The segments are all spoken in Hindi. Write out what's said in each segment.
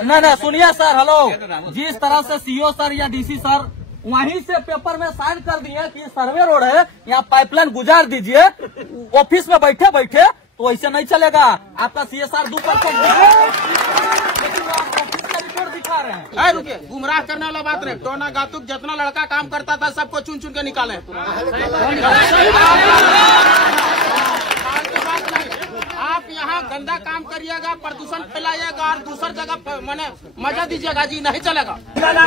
नहीं सुनिए सर, हेलो, जिस तरह से सीओ सर या डीसी सर वहीं से पेपर में साइन कर दिए कि सर्वे रोड है, यहाँ पाइपलाइन गुजार दीजिए, ऑफिस में बैठे बैठे, तो ऐसे नहीं चलेगा। आपका CSR 2% दिखा रहे हैं। रुकिए, गुमराह करने वाला बात नहीं। टोना गातुक जितना लड़का काम करता था सबको चुन चुन के निकाले। आप यहाँ गंदा काम करिएगा, प्रदूषण फैलाइएगा और दूसरी जगह मैंने मजा दीजिएगा जी, नहीं चलेगा।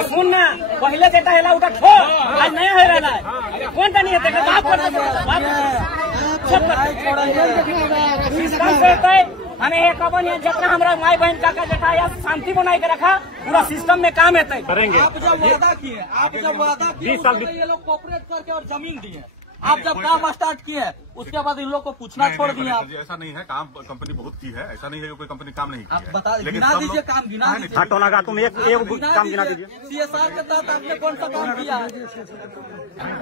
सुनना, पहले देता है उठा ठो, आज नया है रहा है, कौन नहीं है हमें एक जितना हमारा माई बहन का जेठा या शांति बनाए के रखा, पूरा सिस्टम में काम है करेंगे। आप जब वादा किए, ये लोग कोऑपरेट करके और जमीन दिए, आप जब काम स्टार्ट किए उसके बाद इन लोग को पूछना छोड़ दिया। आप ऐसा नहीं है, काम कंपनी बहुत की है, ऐसा नहीं है कि कोई कंपनी काम नहीं की आप है। बता गिना दीजिए, काम गिना दीजिए। तुम एक काम गिना दीजिए। CSR के तहत आपने कौन सा काम किया है?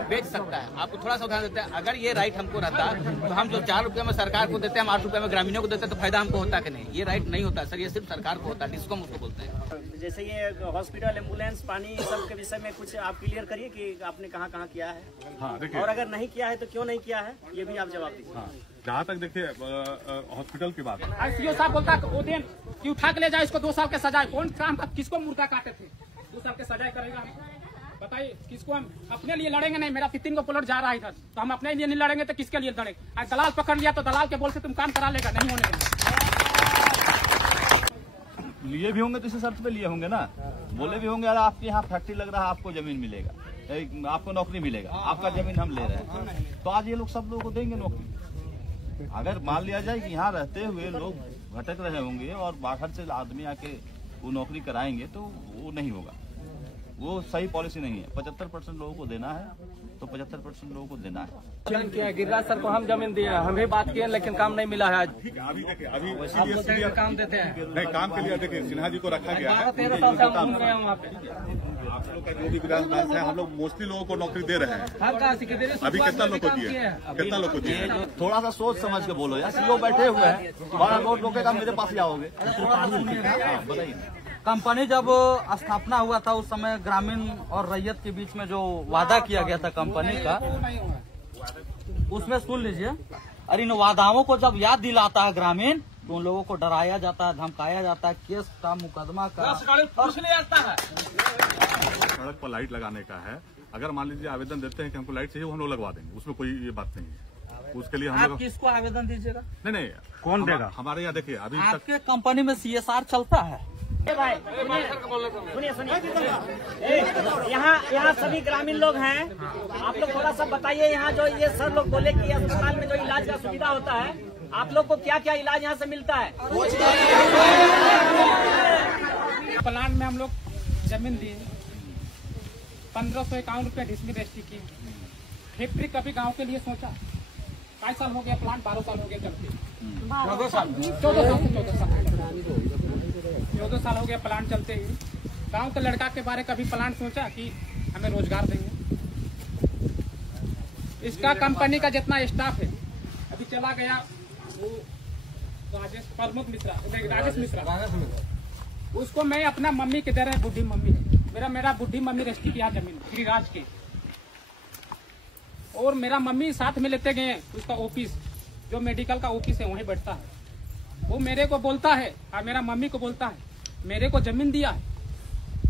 बेच सकता है, आपको थोड़ा सा उदाहरण देते हैं। अगर ये राइट हमको रहता तो हम जो 4 रुपये में सरकार को देते हैं, हम 8 रुपये में ग्रामीणों को देते हैं, तो फायदा हमको होता कि नहीं? ये राइट नहीं होता सर, ये सिर्फ सरकार को होता है, जिसको हम उसको बोलते हैं। जैसे ये हॉस्पिटल, एम्बुलेंस, पानी सब के विषय में कुछ आप क्लियर करिए कि आपने कहाँ कहाँ किया है। हाँ, देखिए, और अगर नहीं किया है तो क्यों नहीं किया है, ये भी आप जवाब दीजिए। हाँ, जहाँ तक देखिए हॉस्पिटल की बात है, सीओ साहब बोलता वो दिन कि उठा के ले जाए इसको 2 साल के सजाए। कौन काम का किसको मुर्गा काटे थे? 2 साल के सजाए करेगा? बताइए, किसको हम अपने लिए लड़ेंगे? नहीं, मेरा 3 को प्लॉट जा रहा है इधर, तो हम अपने लिए नहीं लड़ेंगे तो किसके लिए लड़ेंगे? आज दलाल पकड़ लिया तो दलाल के बोल से तुम काम करा लेगा, नहीं होने देगा। लिए भी होंगे तो इसी शर्त पे लिए होंगे ना, बोले भी होंगे यार आपके यहाँ फैक्ट्री लग रहा है, आपको जमीन मिलेगा, आपको नौकरी मिलेगा, आपका जमीन हम ले रहे हैं, तो आज ये लोग सब लोगों को देंगे नौकरी। अगर मान लिया जाए कि यहाँ रहते हुए लोग भटक रहे होंगे और बाहर से आदमी आके वो नौकरी कराएंगे तो वो नहीं होगा, वो सही पॉलिसी नहीं है। 75% लोगों को देना है तो 75% लोगों को देना है। गिरिराज सर को हम जमीन दिए, हम भी बात किए, लेकिन काम नहीं मिला है आज। ठीक है, अभी देखिए, अभी काम देते हैं नहीं, काम के लिए देखिए सिन्हा जी को रखा गया है। 13 साल से हम घूम रहे हैं वहाँ पे। आप लोग का जो भी विधानसभा है, हम लोग मोस्टली लोगों को नौकरी दे रहे हैं। अभी कितना लोग को दिए? कितना लोग को दिए? थोड़ा सा सोच समझ के बोलो यार, लोग बैठे हुए हैं, बड़ा लोग रोकेगा, मेरे पास ही आओगे। बताइए, कंपनी जब स्थापना हुआ था उस समय ग्रामीण और रैयत के बीच में जो वादा किया गया था कंपनी का, उसमें सुन लीजिए, और इन वादाओं को जब याद दिलाता है ग्रामीण तो उन लोगों को डराया जाता है, धमकाया जाता है, केस का, मुकदमा का, सड़क पर लाइट लगाने का है। अगर मान लीजिए आवेदन देते हैं कि हमको लाइट चाहिए, वो हम लोग लगवा देंगे, उसमें कोई ये बात नहीं है। उसके लिए हम आप किसको आवेदन दीजिएगा? नहीं, कौन देगा? हमारे यहाँ देखिए, अभी आपके कंपनी में CSR चलता है। सुनिए यहाँ सभी ग्रामीण लोग हैं, आप लोग थोड़ा सा बताइए, यहाँ जो ये सर लोग बोले कि अस्पताल में जो इलाज का सुविधा होता है, आप लोग को क्या क्या इलाज यहाँ से मिलता है? प्लांट में हम लोग जमीन दिए, 1551 रुपये डिसमिल रजिस्ट्री की। फैक्ट्री कभी गांव के लिए सोचा? 5 साल हो गया प्लांट, 12 साल हो गया चलते, 14 साल हो गया प्लांट चलते ही। गांव के लड़का के बारे कभी प्लांट सोचा कि हमें रोजगार देंगे? इसका कंपनी का जितना स्टाफ है, अभी चला गया वो राजेश मिश्रा, उसको मैं अपना मम्मी के दे रहे, बुढ़ी मम्मी है मेरा बुढ़ी मम्मी रजिस्ट्री किया जमीन गिरिराज के, और मेरा मम्मी साथ में लेते गए। उसका ऑफिस जो मेडिकल का ऑफिस है वहीं बैठता है, वो मेरे को बोलता है और मेरा मम्मी को बोलता है मेरे को जमीन दिया है,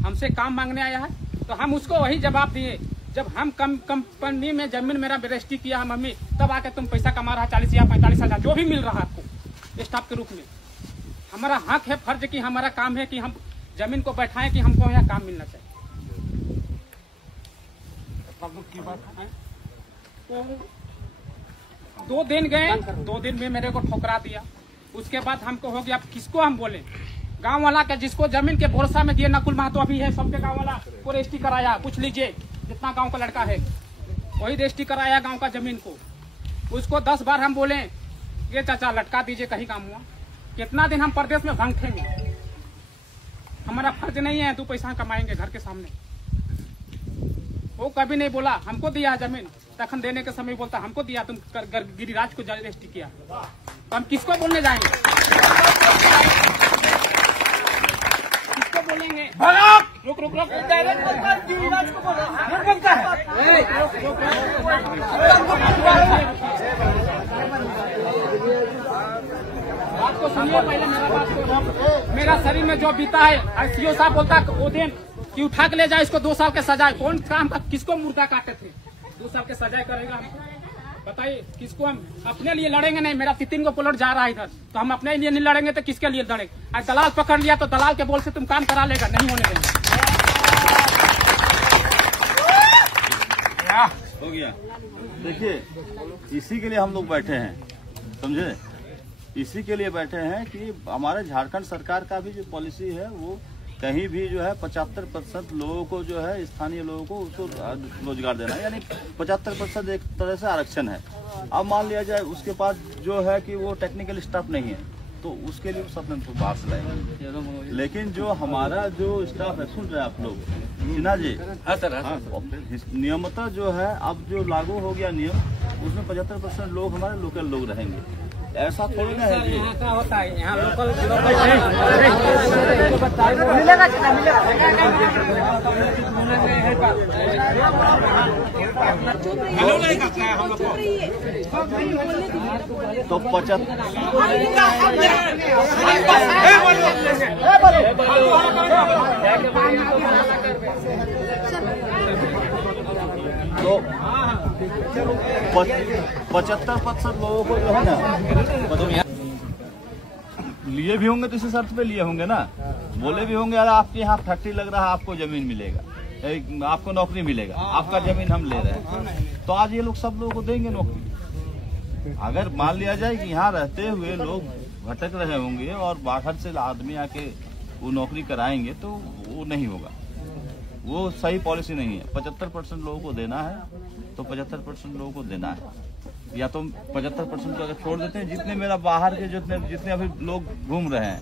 हमसे काम मांगने आया है। तो हम उसको वही जवाब दिए, जब हम कंपनी में जमीन मेरा रजिस्ट्री किया है मम्मी, तब आके तुम पैसा कमा रहा 40 या 45 हजार जो भी मिल रहा है आपको स्टाफ के रूप में। हमारा हक है, फर्ज की हमारा काम है कि हम जमीन को बैठाएं कि हमको यहाँ काम मिलना चाहिए। की बात है तो 2 दिन गए, 2 दिन में मेरे को ठोकरा दिया। उसके बाद हमको हो गया अब किसको हम बोले, गांव वाला के जिसको जमीन के भरोसा में दिए, नकुल महतो अभी है, सबके गांव वाला को रजिस्ट्री कराया, पूछ लीजिए जितना गांव का लड़का है वही रजिस्ट्री कराया गांव का जमीन को। उसको 10 बार हम बोले ये चाचा लटका दीजिए, कहीं काम हुआ? कितना दिन हम प्रदेश में भंगठेंगे? हमारा फर्ज नहीं है 2 पैसा कमाएंगे घर के सामने? वो कभी नहीं बोला हमको दिया जमीन, तखन देने के समय बोलता हमको दिया, तुम गिरिराज को रजिस्ट्री किया, तो हम किसको बोलने जाएंगे? किसको बोलेंगे। रुक रुक रुक बात को सुनिए पहले मेरा बात को। मेरा शरीर में जो बीता है सीओ साहब बोलता वो दिन कि उठा के ले जाए इसको 2 साल के सजाए। कौन काम का किसको मुर्दा काटे थे? 2 साल के सजाए करेगा? बताइए किसको? हम अपने लिए लड़ेंगे नहीं। मेरा 3 को पुलट जा रहा है इधर, तो हम अपने लिए नहीं लड़ेंगे तो किसके लिए लड़ेंगे? आज दलाल पकड़ लिया तो दलाल के बोल से तुम काम करा लेगा, नहीं होने देंगे। हो गया। देखिए इसी के लिए हम लोग बैठे हैं, समझे? इसी के लिए बैठे हैं कि हमारे झारखंड सरकार का भी जो पॉलिसी है वो कहीं भी जो है 75% लोगों को जो है स्थानीय लोगों को उसको रोजगार देना है, यानी 75% एक तरह से आरक्षण है। अब मान लिया जाए उसके पास जो है कि वो टेक्निकल स्टाफ नहीं है तो उसके लिए सब में बात लाएंगे। लेकिन जो हमारा जो स्टाफ है, सुन रहे हैं आप लोग सिन्हा जी? हाँ सर। हाँ, नियमतः जो है अब जो लागू हो गया नियम, उसमें 75% लोग हमारे लोकल लोग रहेंगे। ऐसा थोड़ी ना है जी। यहाँ का होता है, यहाँ लोकल तो 75 तो 75% लोगों को जो है ना लिए भी होंगे तो इसी शर्त पे लिए होंगे ना। बोले भी होंगे यार आपके यहाँ फैक्ट्री लग रहा है, आपको जमीन मिलेगा, आपको नौकरी मिलेगा, आपका जमीन हम ले रहे हैं, तो आज ये लोग सब लोगों को देंगे नौकरी। अगर मान लिया जाए कि यहाँ रहते हुए लोग भटक रहे होंगे और बाहर से आदमी आके वो नौकरी कराएंगे तो वो नहीं होगा, वो सही पॉलिसी नहीं है। 75% लोगों को देना है तो 75% लोगों को देना है, या तो 75% को अगर छोड़ देते हैं, जितने मेरा बाहर के जितने अभी लोग घूम रहे हैं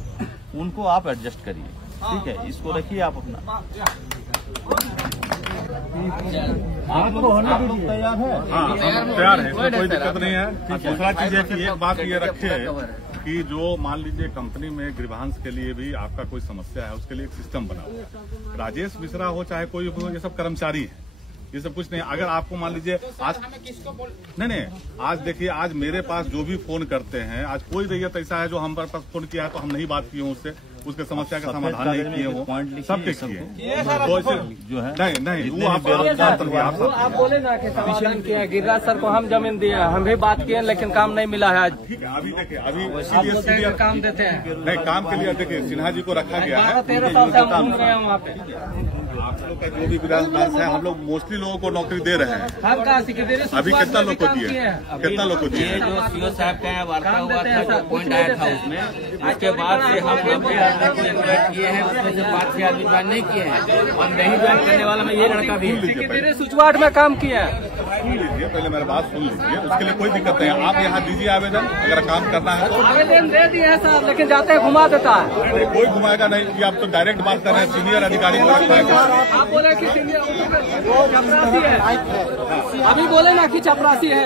उनको आप एडजस्ट करिए, ठीक है? इसको रखिए आप अपना। आप लोग तैयार है? हाँ हम तैयार है, कोई दिक्कत नहीं है। दूसरा चीज है कि एक बात ये रखे कि जो मान लीजिए कंपनी में ग्रीवांस के लिए भी आपका कोई समस्या है, उसके लिए एक सिस्टम बना हुआ है। राजेश मिश्रा हो चाहे कोई हो, ये सब कर्मचारी है, ये सब कुछ नहीं। अगर आपको मान लीजिए आज नहीं आज देखिए, आज मेरे पास जो भी फोन करते हैं, आज कोई रैयत ऐसा है जो हमारे पास फोन किया है तो हम नहीं बात किए उससे, उसके समस्या का समाधान नहीं किए हो, सबके किए जो है नहीं वो आप बोले ना कि समाधान किया है। गिरिराज सर को हम जमीन दिए, हम भी बात किए लेकिन काम नहीं मिला है आज। ठीक है, अभी देखिए अभी काम देते हैं नहीं, काम के लिए देखिए सिन्हा जी को रखा गया है। 13 साल से हम घूम रहे हैं वहाँ पे। आप लोग का जो भी ब्रांच है, हम लोग मोस्टली लोगों को नौकरी दे रहे हैं। हम कहाँ से दे रहे? अभी कितना लोग को दिए? कितना लोग को दिए? जो सीओ साहब का वार्ता हुआ था, पॉइंट आया था उसमें, उसके बाद से हम लोग किए हैं, उसमें से 5 से आदमी ज्वाइन नहीं किए हैं और नहीं ज्वाइन करने वाला में ये लड़का भी है। सुचवाट में काम किया है। सुन लीजिए, पहले मेरी बात सुन लीजिए, उसके लिए कोई दिक्कत नहीं है। आप यहाँ दीजिए आवेदन, अगर काम करना है तो। आवेदन दे दिए है साहब, लेकिन जाते हैं घुमा देता है। नहीं, कोई घुमाएगा नहीं कि आप तो डायरेक्ट बात कर रहे हैं, सीनियर अधिकारी को रखा है। आप बोले कि सीनियर चपरासी है, अभी बोले ना कि चपरासी है,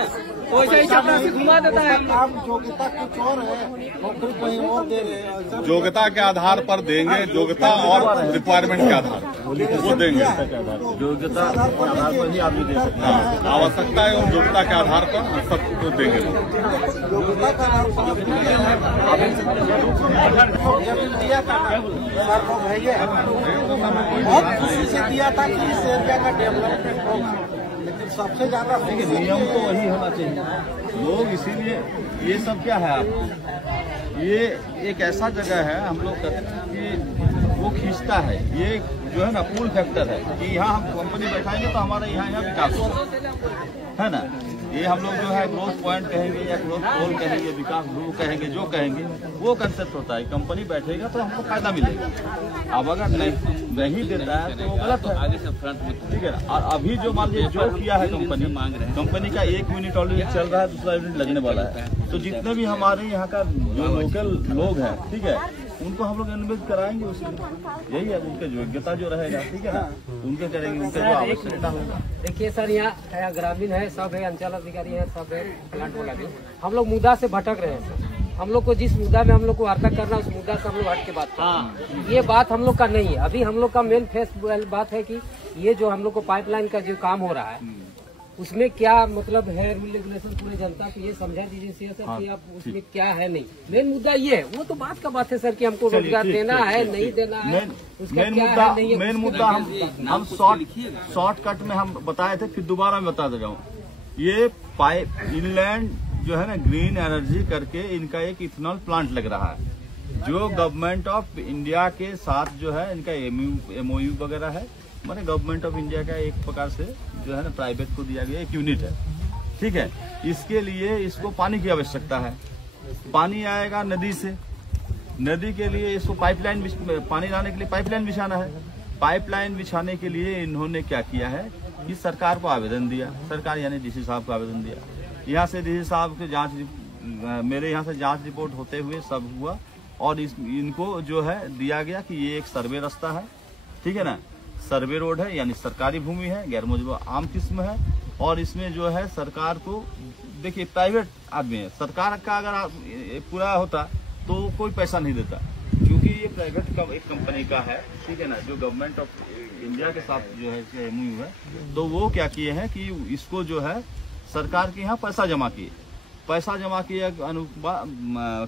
वैसे ही चपरासी घुमा देता है। योग्यता कुछ और है, नौकरी कहीं और दे रहे हैं। योग्यता के आधार पर देंगे, योग्यता और रिक्वायरमेंट के आधार पर वो देंगे। योग्यता के आधार पर ही आदमी दे सकते हैं। हाँ, आवश्यकता एवं योग्यता के आधार पर सब देंगे। योग्यता का आधार पर दिया था सर को भैया, बहुत खुशी से दिया था कि इस एरिया का डेवलपमेंट होगा, लेकिन सबसे ज्यादा नियम तो वही होना चाहिए। लोग इसीलिए ये सब क्या है, आप ये एक ऐसा जगह है हम लोग कहते हैं कि वो खींचता है, ये जो है ना पुल फैक्टर है कि यहाँ हम कंपनी बैठाएंगे तो हमारा यहाँ विकास होगा, है ना। ये हम लोग जो है ग्रोथ पॉइंट कहेंगे या ग्रोथ गोल कहेंगे, विकास ध्रुव कहेंगे, जो कहेंगे वो कंसेप्ट होता है। कंपनी बैठेगा तो हमको फायदा मिलेगा। अब अगर नहीं देता है तो वो गलत है, आगे से फ्रंट में, ठीक है। और अभी जो मान लीजिए जो किया है कंपनी मांग रहे हैं, कंपनी का 1 यूनिट ऑलरेडी चल रहा है, दूसरा यूनिट लगने वाला है। तो जितने भी हमारे यहाँ का जो लोकल लोग हैं, ठीक है, उनको हम लोग इन्वेस्ट कराएंगे उसमें, यही है उनके योग्यता जो रहेगा, ठीक है ना, उनके करेंगे, उनके जो आवश्यकता होगा। देखिए सर, यहाँ ग्रामीण है, सब है, अंचल अधिकारी है, सब है, प्लांट वाला भी। हम लोग मुद्दा से भटक रहे हैं सर। हम लोग को जिस मुद्दा में हम लोग को वार्ता करना उस मुद्दा से हम लोग हट के बात करें। ये बात हम लोग का नहीं है। अभी हम लोग का मेन फेस बात है कि ये जो हम लोग को पाइपलाइन का जो काम हो रहा है उसमें क्या मतलब है रूल रेगुलेशन पूरी जनता को ये समझा दीजिए सर कि आप उसमें क्या है नहीं। मेन मुद्दा ये है, वो तो बात का बात है सर कि हमको रोजगार देना है नहीं देना है, उसका क्या है नहीं है। मेन मुद्दा हम शॉर्टकट में हम बताए थे, फिर दोबारा मैं बता दे रहा हूँ। ये पाइप इनलैंड जो है ना ग्रीन एनर्जी करके इनका एक इथेनॉल प्लांट लग रहा है जो गवर्नमेंट ऑफ इंडिया के साथ जो है इनका एमओयू वगैरह है। माने गवर्नमेंट ऑफ इंडिया का एक प्रकार से जो है ना प्राइवेट को दिया गया एक यूनिट है, ठीक है। इसके लिए इसको पानी की आवश्यकता है। पानी आएगा नदी से, नदी के लिए इसको पाइपलाइन पानी लाने के लिए पाइपलाइन बिछाना है। पाइपलाइन बिछाने के लिए इन्होंने क्या किया है कि सरकार को आवेदन दिया, सरकार यानी डीसी साहब को आवेदन दिया। यहाँ से डीसी साहब के जांच, मेरे यहाँ से जांच रिपोर्ट होते हुए सब हुआ और इनको जो है दिया गया कि ये एक सर्वे रास्ता है, ठीक है ना, सर्वे रोड है, यानी सरकारी भूमि है, गैर मौजूदा आम किस्म है। और इसमें जो है सरकार को, देखिए प्राइवेट आदमी है, सरकार का अगर पूरा होता तो कोई पैसा नहीं देता, क्योंकि ये प्राइवेट का एक कंपनी का है, ठीक है ना, जो गवर्नमेंट ऑफ इंडिया के साथ जो है एमओयू है। तो वो क्या किए हैं कि इसको जो है सरकार के यहाँ पैसा जमा किए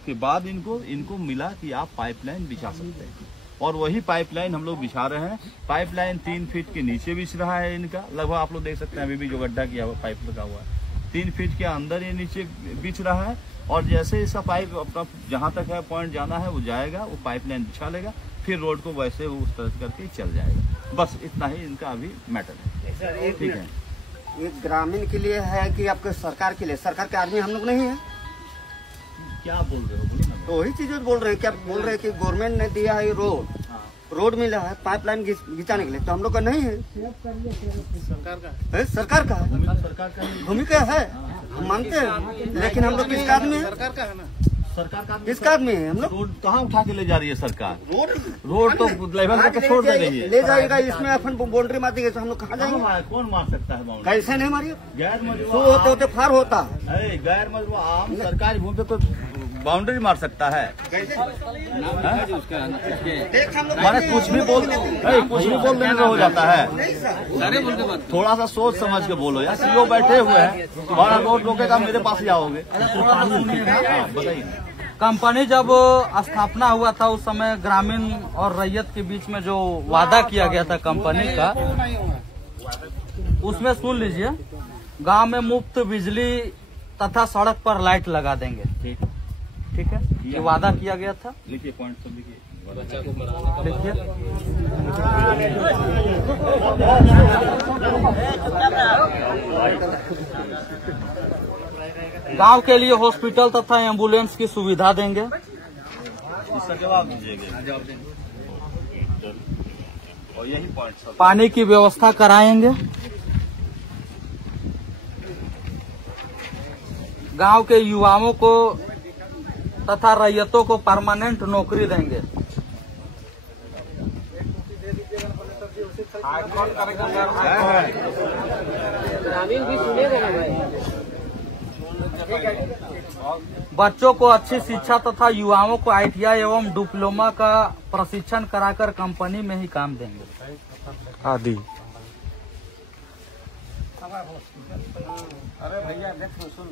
के बाद इनको मिला कि आप पाइपलाइन बिछा सकते हैं और वही पाइपलाइन हम लोग बिछा रहे हैं। पाइपलाइन 3 फीट के नीचे बिछ रहा है इनका, लगभग आप लोग देख सकते हैं अभी भी जो गड्ढा किया हुआ पाइप लगा हुआ है 3 फीट के अंदर ये नीचे बिछ रहा है। और जैसे इसका पाइप अपना जहां तक है पॉइंट जाना है वो जाएगा, वो पाइपलाइन बिछा लेगा, फिर रोड को वैसे उस तरह करके चल जाएगा। बस इतना ही इनका अभी मैटर है, ठीक है। ये ग्रामीण के लिए है कि आपके सरकार के लिए? सरकार के आदमी हम लोग नहीं है। क्या बोल रहे हो, बोलिए ना। तो वही चीज बोल रहे हैं, क्या बोल रहे हैं कि गवर्नमेंट ने दिया है रोड मिला है पाइपलाइन खिंचाने के लिए, तो हम लोग का नहीं है, सरकार का है, भूमिका है, हम मानते हैं। लेकिन हम लोग किसका आदमी है? सरकार का है ना, सरकार का किसका आदमी है? हम लोग रोड कहाँ उठा के ले जा रही है सरकार? रोड तो लेवल करके छोड़ दे रही है, ले जाएगा। इसमें अपन बाउंड्री मार देंगे तो हम लोग कहाँ जाएंगे? कौन मार सकता है बाउंड्री? कैसे नहीं मारिए, गैर सो होते होते फार होता है। गैर मजबूत आम सरकारी भूमि पे कोई बाउंड्री मार सकता है? माने कुछ भी बोल देने में हो जाता है। थोड़ा सा सोच समझ के बोलो यार, सीओ बैठे हुए हैं, तुम्हारा रोड रोकेगा मेरे पास ही आओगे। बताइए। कंपनी जब स्थापना हुआ था उस समय ग्रामीण और रैयत के बीच में जो वादा किया गया था कंपनी का, उसमें सुन लीजिए, गांव में मुफ्त बिजली तथा सड़क पर लाइट लगा देंगे, ठीक है, ये वादा किया गया था। लिखिए पॉइंट सब लिखिए। गांव के लिए हॉस्पिटल तथा एम्बुलेंस की सुविधा देंगे। इसका जवाब दीजिएगा। और यही पॉइंट। पानी की व्यवस्था कराएंगे। गांव के युवाओं को तथा रैयतों को परमानेंट नौकरी देंगे। ग्रामीण भी सुनेगा ना भाई। बच्चों को अच्छी शिक्षा तथा युवाओं को ITI एवं डिप्लोमा का प्रशिक्षण कराकर कंपनी में ही काम देंगे आदि। अरे भैया देखो सुन,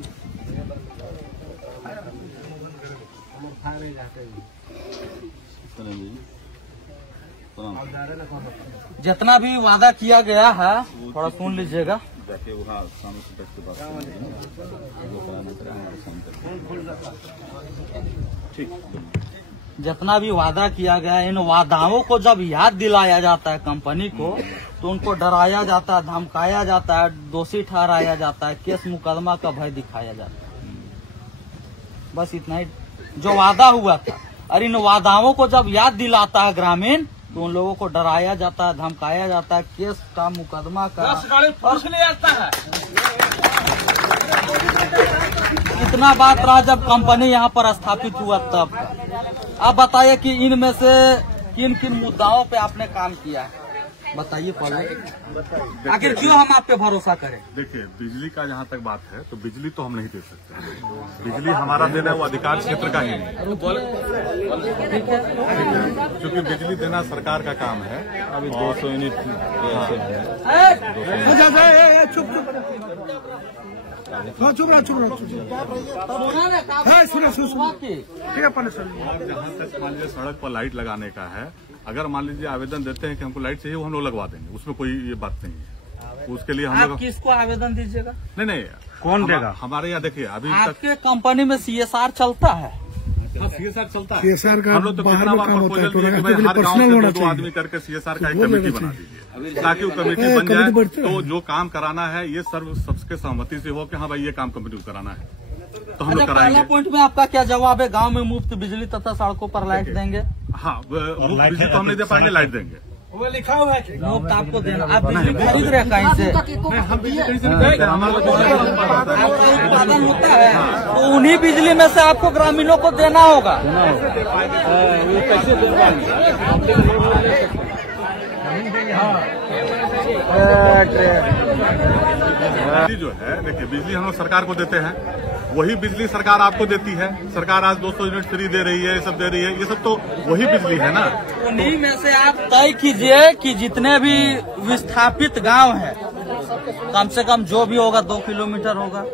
जितना भी वादा किया गया है थोड़ा सुन लीजिएगा। जितना भी वादा किया गया है, इन वादाओं को जब याद दिलाया जाता है कंपनी को, तो उनको डराया जाता है, धमकाया जाता है, दोषी ठहराया जाता है, केस मुकदमा का भय दिखाया जाता है। बस इतना ही जो वादा हुआ था। और इन वादाओं को जब याद दिलाता है ग्रामीण, तो उन लोगों को डराया जाता है, धमकाया जाता है, केस का मुकदमा का इतना बात रहा जब कंपनी यहाँ पर स्थापित हुआ तब। अब बताइए कि इनमें से किन किन मुद्दाओं पे आपने काम किया है? बताइए पहले, आखिर क्यों हम आप पे भरोसा करें? देखिए, बिजली का जहाँ तक बात है तो बिजली तो हम नहीं दे सकते। बिजली हमारा देना है वो अधिकार क्षेत्र का ही नहीं, क्योंकि बिजली देना सरकार का काम है। अभी 200 यूनिट जहाँ तक मान लीजिए सड़क पर लाइट लगाने का है, अगर मान लीजिए आवेदन देते हैं कि हमको लाइट चाहिए, वो हम लोग लगवा देंगे, उसमें कोई ये बात नहीं है। उसके लिए हम लोग किसको आवेदन दीजिएगा? नहीं, कौन देगा? हमारे यहाँ देखिए अभी आपके कंपनी में CSR चलता है? CSR चलता है। CSR का हम लोग तो कितना बार प्रपोजल दिए कि भाई हर गांव से 2 आदमी करके CSR का एक कमेटी बना दीजिए, ताकि वो कमेटी बन जाए तो जो काम कराना है ये सबके सहमति से हो कि हाँ भाई ये काम कंपनी को कराना है, तो हम लोग कराएंगे। पहला पॉइंट में आपका क्या जवाब है? गांव में मुफ्त बिजली तथा सड़कों पर लाइट देंगे? हाँ, बिजली तो हम नहीं दे पाएंगे, लाइट देंगे। वो लिखा हुआ है मुफ्त आपको देना। आप बिजली खरीद रहे हैं कहीं से? हम बिजली कहीं से नहीं खरीदते, हमारा उत्पादन होता है तो उन्हीं बिजली में से आपको ग्रामीणों को देना होगा। बिजली जो है, देखिए बिजली हम लोग सरकार को देते हैं, वही बिजली सरकार आपको देती है। सरकार आज 200 यूनिट फ्री दे रही है, ये सब दे रही है, ये सब तो वही बिजली है ना। उन्हीं में से आप तय कीजिए कि जितने भी विस्थापित गांव हैं, कम से कम जो भी होगा 2 किलोमीटर होगा,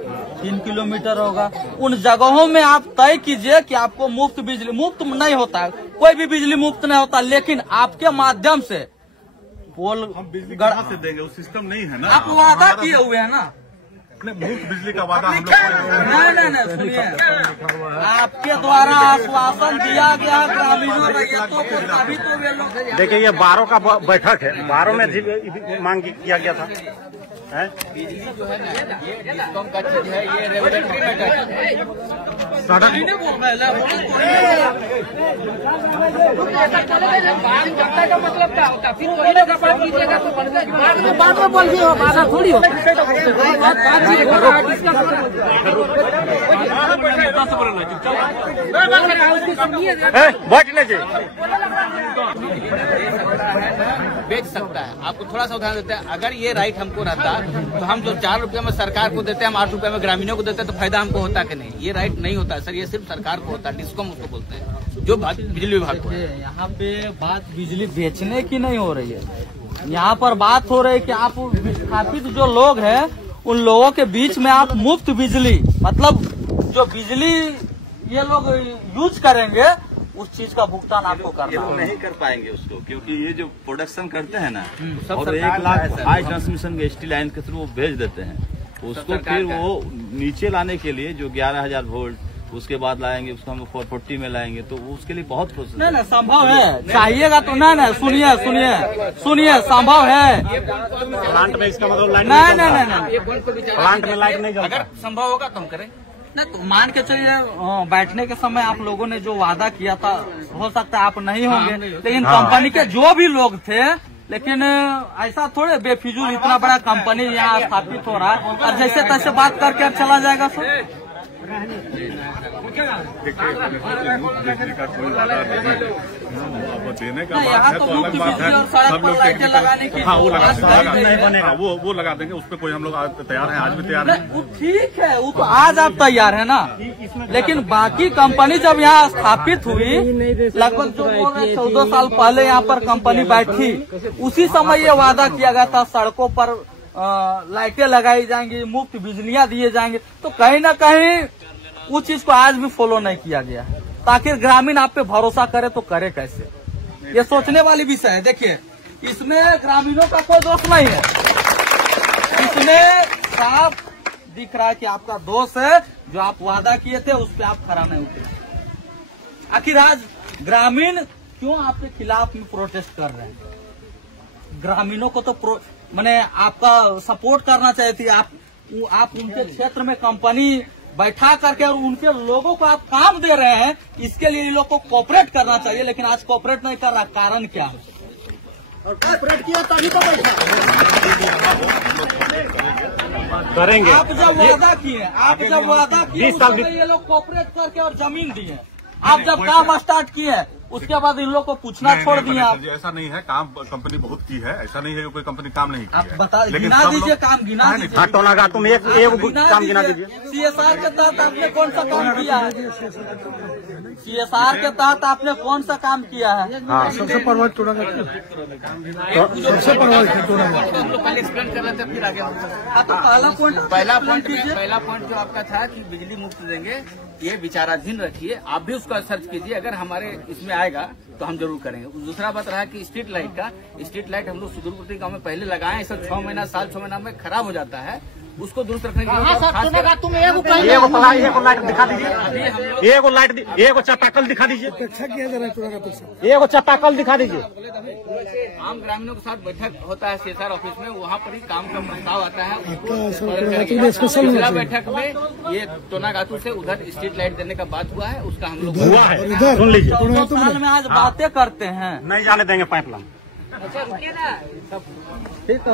3 किलोमीटर होगा, उन जगहों में आप तय कीजिए कि आपको मुफ्त बिजली। मुफ्त नहीं होता है, कोई भी बिजली मुफ्त नहीं होता, लेकिन आपके माध्यम से पोल हम बिजली कहाँ से देंगे? वो सिस्टम नहीं है ना। आप वादा किए हुए हैं ना। मुफ्त बिजली का वादा हम लोग नहीं, सुनिए, आपके द्वारा आश्वासन दिया गया ग्रामीणों रैयतों को, तभी तो वे लोग। देखिए, ये 12 का बैठक है, 12 में मांग किया गया था। बिजली जो है ना, ये डिस्कॉम का चीज है, ये रेगुलेटरी मैटर है। का मतलब क्या होता है? फिर वही लोग बात कीजिएगा तो बाद में बोल दिए, बाधा थोड़ी हो। बैठने के बेच सकता है। आपको थोड़ा सा उदाहरण देते हैं, अगर ये राइट हमको रहता तो हम जो 4 रुपये में सरकार को देते हैं, हम 8 रुपये में ग्रामीणों को देते हैं, तो फायदा हमको होता कि नहीं? ये राइट नहीं होता सर, ये सिर्फ सरकार को होता है, डिस्कॉम उसको बोलते हैं, जो बिजली विभाग को है। यहाँ पे बात बिजली बेचने की नहीं हो रही है, यहाँ पर बात हो रही है कि आप विस्थापित जो लोग हैं उन लोगों के बीच में आप मुफ्त बिजली, मतलब जो बिजली ये लोग यूज करेंगे उस चीज का भुगतान आपको करना ये तो नहीं कर पाएंगे उसको, क्योंकि ये जो प्रोडक्शन करते हैं ना, और 1 लाख हाई ट्रांसमिशन के ST लाइन के थ्रू वो भेज देते हैं, उसको फिर वो नीचे लाने के लिए जो 11,000 वोल्ट उसके बाद लाएंगे, उसको हम 440 में लाएंगे, तो उसके लिए बहुत प्रोसेस नहीं संभव है। चाहिएगा तो नहीं, सुनिए संभव है। प्लांट में इसका मतलब लाइट नहीं, प्लांट में लाइट नहीं अगर संभव होगा तो हम करें। नहीं तो मान के चलिए, बैठने के समय आप लोगों ने जो वादा किया था, हो सकता है आप नहीं होंगे, लेकिन कंपनी के जो भी लोग थे, लेकिन ऐसा थोड़े बेफिजूल इतना बड़ा कंपनी यहाँ स्थापित हो रहा है और जैसे तैसे बात करके अब चला जाएगा सर। बिजली का कोई वादा नहीं, अब देने का बात यहाँ है तो तो अलग मुफ्त बात है। बिजली और सड़क सब पर लोग लाइटें लगाने की हाँ वो लगा बात नहीं बनेगा। हाँ, वो लगा देंगे, उस पर कोई हम लोग आज तैयार हैं, आज भी तैयार हैं। वो ठीक है, वो तो आज आप तैयार है ना, लेकिन बाकी कंपनी जब यहाँ स्थापित हुई, लगभग जो बोल रहे 14 साल पहले यहाँ पर कंपनी बैठी, उसी समय ये वादा किया गया था सड़कों पर लाइटें लगाई जाएंगी, मुफ्त बिजलियां दिए जाएंगे, तो कहीं ना कहीं उस चीज को आज भी फॉलो नहीं किया गया, ताकि ग्रामीण आप पे भरोसा करे तो करे कैसे? ये सोचने वाली विषय है। देखिए, इसमें ग्रामीणों का कोई दोष नहीं है, इसमें साफ दिख रहा है कि आपका दोष है, जो आप वादा किए थे उस पर आप खरा नहीं उतरे। आखिर आज ग्रामीण क्यों आपके खिलाफ में प्रोटेस्ट कर रहे हैं? ग्रामीणों को तो मैंने आपका सपोर्ट करना चाहिए थी। आप उनके क्षेत्र में कंपनी बैठा करके और उनके लोगों को आप काम दे रहे हैं, इसके लिए इन लोग को कोऑपरेट करना चाहिए, लेकिन आज कोऑपरेट नहीं कर रहा। कारण क्या है? और कोऑपरेट किया तभी तो बैठा करेंगे। आप जब वादा किए 20 साल ये लोग कोऑपरेट करके और जमीन दिए, आप जब काम स्टार्ट किए उसके बाद इन लोग को पूछना छोड़ दिए आप। ऐसा नहीं है, काम कंपनी बहुत की है, ऐसा नहीं है कि कोई कंपनी काम नहीं की आप है। बता गिना दीजिए काम, गिना दीजिए। तुम एक काम गिना दीजिए। CSR के तहत आपने कौन सा काम किया है? CSR के तहत आपने कौन सा काम किया है? हाँ, सबसे प्रभावित सबसे प्रभावित पहले एक्सप्लेन कर रहे थे, फिर आगे पहला पॉइंट जो आपका था कि बिजली मुफ्त देंगे, ये विचाराधीन रखिए, आप भी उसका सर्च कीजिए, अगर हमारे इसमें आएगा तो हम जरूर करेंगे। दूसरा बात रहा कि स्ट्रीट लाइट हम लोग सुदूरवर्ती गांव में पहले लगाए, सब 6 महीना 6 महीना में खराब हो जाता है, उसको दुरुस्त रखने के लिए तुम एगो लाइट दिखा दीजिए, एगो लाइट, एगो चापाकल दिखा दीजिए, एगो चापाकल दिखा दीजिए। आम ग्रामीणों के साथ बैठक होता है CSR ऑफिस में, वहाँ पर ही काम का प्रस्ताव आता है। पिछला बैठक में ये टोनागातू से उधर स्ट्रीट लाइट देने का बात हुआ है, उसका हम लोग सुन लीजिए, 2 साल में आज बातें करते हैं, नहीं जाने देंगे पाइपलाइन।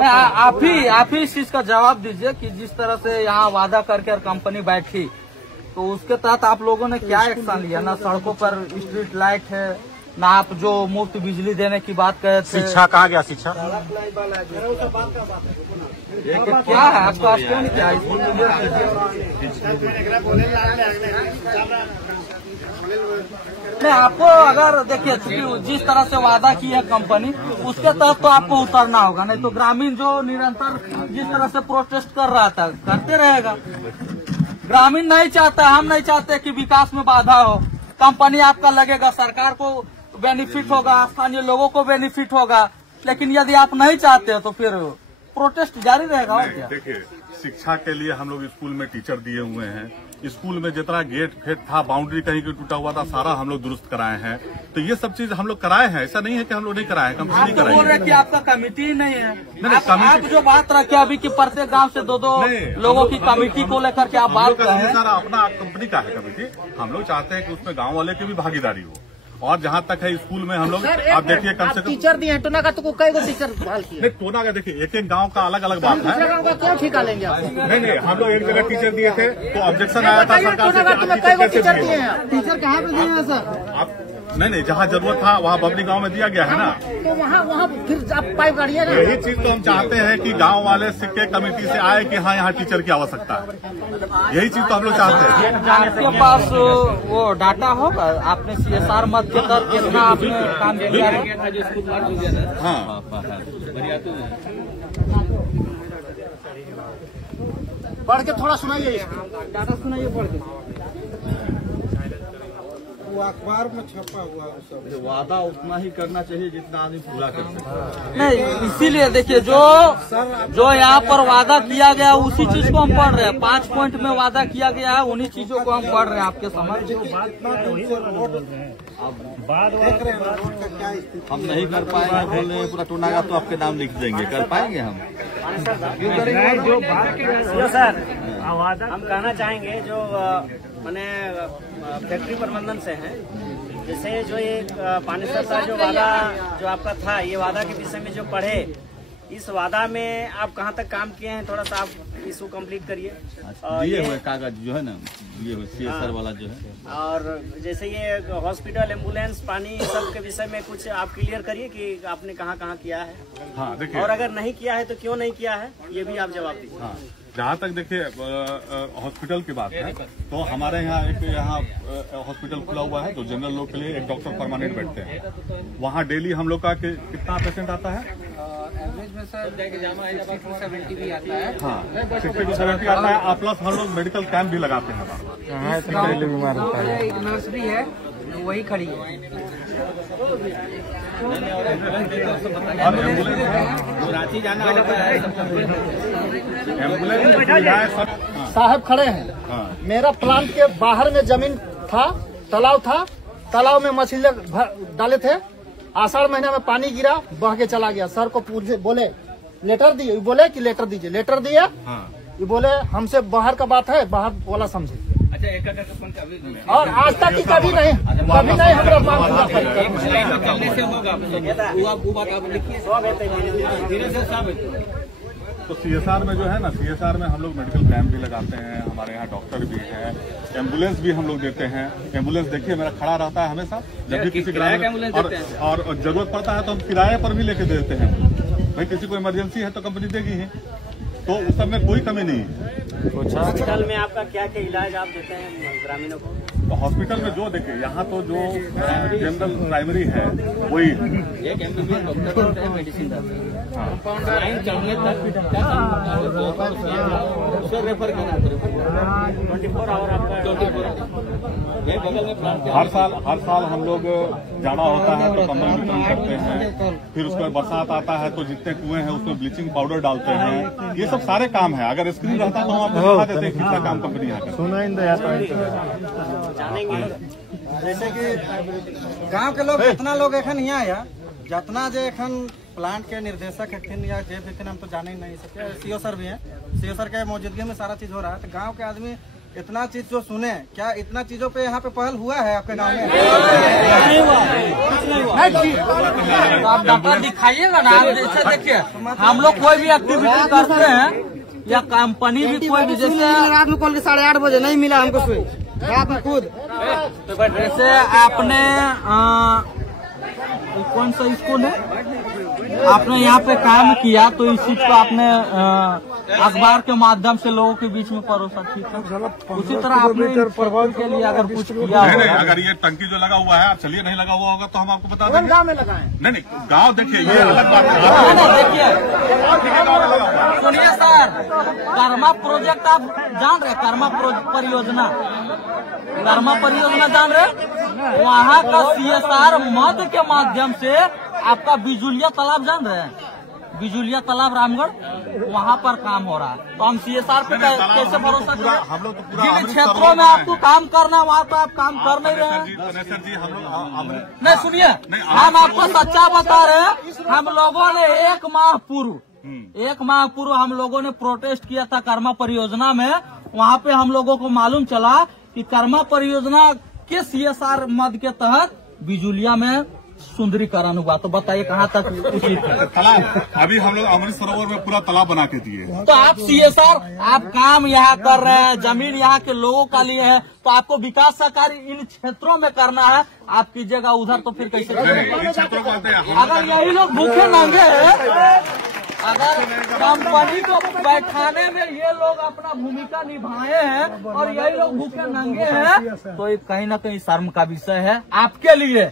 आप ही इस चीज का जवाब दीजिए कि जिस तरह से यहाँ वादा करके कंपनी बैठी, तो उसके तहत आप लोगों ने क्या एक्शन लिया? ना सड़कों पर स्ट्रीट लाइट है, ना आप जो मुफ्त बिजली देने की बात कहे थे। शिक्षा कहाँ गया? शिक्षा क्या है आपका स्टैंड, क्या है? नहीं, आपको अगर देखिए जिस तरह से वादा की है कंपनी, उसके तहत तो आपको उतरना होगा, नहीं तो ग्रामीण जो निरंतर जिस तरह से प्रोटेस्ट कर रहा था करते रहेगा। ग्रामीण नहीं चाहता, हम नहीं चाहते कि विकास में बाधा हो। कंपनी आपका लगेगा, सरकार को बेनिफिट होगा, स्थानीय लोगों को बेनिफिट होगा, लेकिन यदि आप नहीं चाहते तो फिर प्रोटेस्ट जारी रहेगा। और क्या? देखिए, शिक्षा के लिए हम लोग स्कूल में टीचर दिए हुए हैं, स्कूल में जितना गेट फेट था, बाउंड्री कहीं की टूटा हुआ था, सारा हम लोग दुरुस्त कराए हैं। तो ये सब चीज हम लोग कराए हैं, ऐसा नहीं है कि हम लोग नहीं कराए हैं, कंपनी नहीं कराई। बोल रहे कि आपका कमेटी नहीं है। आप जो बात रखे अभी कि प्रत्येक गांव से 2-2 लोगों की कमेटी को लेकर के आप बात कर रहे हैं। सारा अपना कंपनी का है कमेटी, हम लोग चाहते हैं कि उसमें गाँव वाले की भी भागीदारी हो। और जहाँ तक है स्कूल में हम लोग, आप देखिए कम से कम टीचर दिए हैं, टोनागातू को कई गो टीचर बहाल किए। टोना का देखिए, एक गांव का अलग अलग बात है। क्या ठिका लेंगे आप? नहीं, हम लोग एक जगह टीचर दिए थे तो ऑब्जेक्शन आया था सरकार से। टीचर दिए हैं, टीचर कहाँ पे दिए हैं सर? आप नहीं, जहाँ जरूरत था वहाँ बबली गांव में दिया गया है ना, तो वहाँ फिर आप पाइप गाड़िए ना। यही चीज तो हम चाहते हैं कि गांव वाले सिक्के कमेटी से आए कि हाँ यहाँ टीचर की आवश्यकता है, यही चीज तो हम लोग चाहते हैं। आपके पास वो डाटा होगा, आपने CSR मत के तहत कितना आपने काम किया है? हाँ, पढ़ के थोड़ा सुनाइए, डाटा सुनाइए पढ़ के। वो अखबार में छपा हुआ सब वादा उतना ही करना चाहिए जितना आदमी पूरा कर सकता है। नहीं, इसीलिए देखिए जो यहाँ पर वादा किया गया उसी चीज को हम पढ़ रहे हैं। 5 पॉइंट में वादा किया गया है, उन्हीं चीजों को हम पढ़ रहे हैं आपके समझ। हम नहीं कर पाएंगे, बोल रहे पूरा टोनागा तो आपके नाम लिख देंगे, कर पाएंगे हम? जो सर हम कहना चाहेंगे, जो मैंने फैक्ट्री प्रबंधन से हैं, जैसे जो ये पानी का जो वादा जो आपका था, ये वादा के विषय में जो पढ़े, इस वादा में आप कहाँ तक काम किए हैं, थोड़ा सा आप इसको कंप्लीट करिए। दिए हुए कागज जो है ना, दिए हुए CSR वाला जो है, और जैसे ये हॉस्पिटल, एम्बुलेंस, पानी, सब के विषय में कुछ आप क्लियर करिए कि आपने कहाँ कहाँ किया है। हाँ, देखिए, और अगर नहीं किया है तो क्यों नहीं किया है, ये भी आप जवाब दीजिए। हाँ, जहाँ तक देखिए हॉस्पिटल की बात है, तो हमारे यहाँ हॉस्पिटल खुला हुआ है जो जनरल लोग के लिए, एक डॉक्टर परमानेंट बैठते हैं। वहाँ डेली हम लोग का कितना पेशेंट आता है? एवरेज में सर 60-70 भी आता है। हाँ, 60-70 आता है। और प्लस हम लोग मेडिकल कैंप भी लगाते हैं। एक नर्स भी है, वही खड़ी है। और रांची जाना होता है, एम्बुलेंस सुविधाएं सब। साहब खड़े हैं। हाँ, मेरा प्लांट के बाहर में जमीन था, तालाब था, तालाब में मछली डाले थे। आषाढ़ महीने में पानी गिरा, बह के चला गया। सर को पूछे, बोले लेटर दिए, बोले कि लेटर दीजिए, लेटर दिए। ये बोले हमसे बाहर का बात है, बाहर वाला समझे। अच्छा, एक कभी और आज तक की कभी नहीं हमारा मांग पूरा करने से होगा, वो बात आप लिखिए, धीरे से सब तो CSR में जो है ना, CSR में हम लोग मेडिकल कैंप भी लगाते हैं, हमारे यहाँ डॉक्टर भी है, एम्बुलेंस भी हम लोग देते हैं। एम्बुलेंस देखिए मेरा खड़ा रहता है हमेशा, जब भी किसी और जरूरत पड़ता है तो हम किराए पर भी लेके देते हैं। भाई किसी को इमरजेंसी है तो कंपनी देगी ही, तो उस सब में कोई कमी नहीं है। हॉस्पिटल में आपका क्या क्या इलाज आप देते हैं ग्रामीणों को? तो हॉस्पिटल में जो देखिए, यहाँ तो जो जनरल प्राइमरी है वही एक MBBS डॉक्टर है, मेडिसिन लाइन चढ़ने तक उसको रेफर करना 24 आवर आपका बगल में प्लांट। हर साल हम लोग जाना होता है तो कंबल वितरण करते हैं। फिर उसके बाद बरसात आता है तो जितने कुएं हैं उसमें ब्लीचिंग पाउडर डालते हैं। ये सब सारे काम है। अगर स्क्रीन रहता तो हम आपको दिखा देते हैं कितना काम कंपनी यहाँ जानेंगे। जैसे कि गांव के लोग जितना लोग एखन यहाँ आया, जितना जो एखन प्लांट के निर्देशक एखन या जे भी हम तो जाने ही नहीं सकते। CO सर भी हैं, CO सर के मौजूदगी में सारा चीज हो रहा है। तो गांव के आदमी इतना चीज जो सुने, क्या इतना चीजों पे यहाँ पे पहल हुआ है आपके गाँव में? आप डॉक्टर दिखाइएगा ना। जैसे देखिए हम लोग कोई भी एक्टिविटी करते हैं या कंपनी भी कोई भी, जैसे रात में कॉल के 8:30 बजे नहीं मिला हमको स्विच, रात में खुद। जैसे आपने कौन सा स्कूल है, आपने यहाँ पे काम किया तो इस चीज को आपने अखबार के माध्यम से लोगों के बीच में परोसा, ठीक है। उसी तरह आपने के लिए अगर कुछ किया नहीं, अगर ये टंकी जो लगा हुआ है, आप चलिए नहीं लगा हुआ होगा तो हम आपको बता देंगे। गाँव में लगाएं? नहीं, गाँव देखिए ये अलग बात है। देखिए सुनिए सर, कर्मा प्रोजेक्ट आप जान रहे, कर्मा परियोजना, कर्मा परियोजना जान रहे, वहाँ का CSR मद के माध्यम से आपका बिजुलिया तालाब जान रहे हैं, बिजुलिया तालाब रामगढ़, वहाँ पर काम हो रहा है। तो हम CSR पे कैसे भरोसा करें? हम लोग तो जिन क्षेत्रों में आपको काम करना है वहाँ तो आप काम कर नहीं रहे हैं। सर जी हम लोग नहीं सुनिए, हम आपको सच्चा बता रहे हैं। हम लोगों ने 1 माह पूर्व हम लोगों ने प्रोटेस्ट किया था कर्मा परियोजना में। वहाँ पे हम लोगों को मालूम चला कि कर्मा परियोजना के CSR मद के तहत बिजुलिया में सुंदरीकरण हुआ। तो बताइए कहाँ तक उचित है? तालाब अभी हम लोग अमृत सरोवर में पूरा तालाब बना के दिए। तो आप CSR, आप काम यहाँ कर रहे हैं, जमीन यहाँ के लोगों का लिए है, तो आपको विकास सहकारी इन क्षेत्रों में करना है। आप कीजिएगा उधर तो फिर कैसे? अगर यही लोग भूखे नंगे हैं, अगर कंपनी को बैठाने में ये लोग अपना भूमिका निभाए हैं और यही लोग भूखे नंगे हैं, तो ये कहीं ना कहीं शर्म का विषय है आपके लिए